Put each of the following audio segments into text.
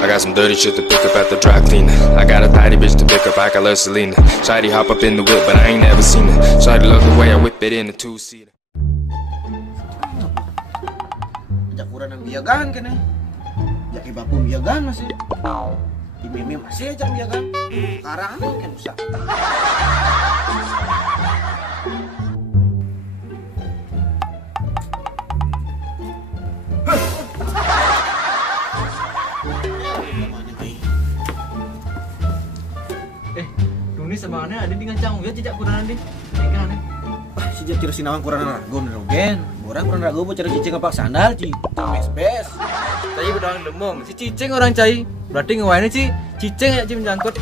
I got some dirty shit to pick up at the dry cleaner. I got a tidy bitch to pick up, I got love Selena. Shawty hop up in the whip, but I ain't never seen her. Shawty love the way I whip it in a two-seater. Jak kurang ng biyagan ka na. Jak iba pun biyagan masih. Di meme masih aja biyagan. Sekarang kan usah. Duni sama aneh ada dengan canggung ya jejak kurang nanti. Ikan aneh. Sejak kira sinawang kurang ragu menerogen. Orang kurang ragu mau cari cicing apa sandal ci. Bes. Cai bedang demam. Si cicing orang cai. Berarti ngawain sih cicing ya cim jangkut.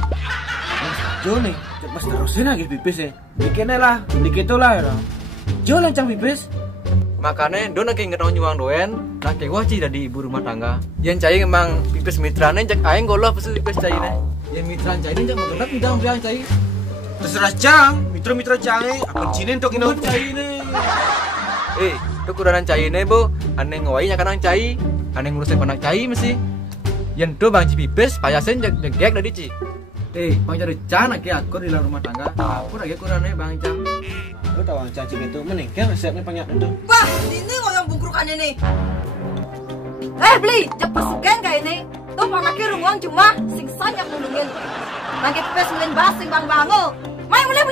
Jo nih, cepat terusin lagi pipis ya. Bikinnya lah, dikit lah ya. Jo lancang pipis. Makanya don nak inget nyuang doen, nak kewa ci dari ibu rumah tangga. Yang cai emang pipis mitrane cek aing goloh pesu pipis cai ne. Yang mitran cai ne cak mengendap jangan biang cai. Terserah cang, mitra cang apa cinin tok ino Cai ne. Tuh kudanan cai ne bu, aneh ngawai nyakanang cai, aneh ngurusin panak cai mesti. Yang tuh bang ci pipis, payasen jegek dari ci. Bang cari cang nak aku di dalam rumah tangga. Aku lagi kurangnya bang cang. Lu tahu ang cacing itu meningkat resepnya banyak itu. Wah, ini ngoyong bungkrukannya nih. Beli, cepet sugen kayak ini. Tuh panaknya rumuang cuma singsan yang nulungin. Lagi pes mulin basing bang bango. Main mulai.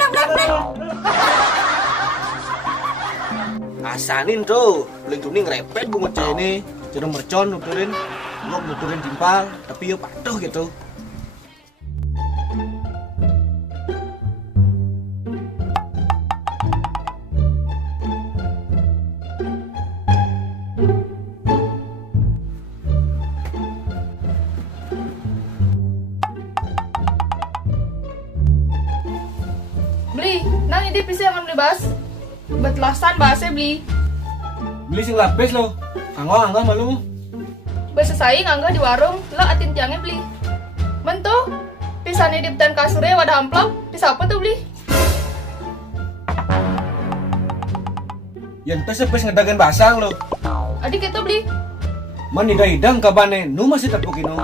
Asanin tuh, beli tuning repet gue ngeceh ini. Jadi mercon nuturin, gua nuturin timpal, tapi yo patuh gitu. Beli, nang ini pisah yang dibahas. Betlasan bahasnya beli. Beli sing lapis lo. Anggo malu. Bahasa saing angga di warung, lo atin tiangnya beli. Mentuh, pisahnya di betan kasurnya wadah amplop, pisah apa tuh beli? Yang pesepes ngedagan basang lo. Adik itu beli. Man hidang kabane, nu masih tepuk ino.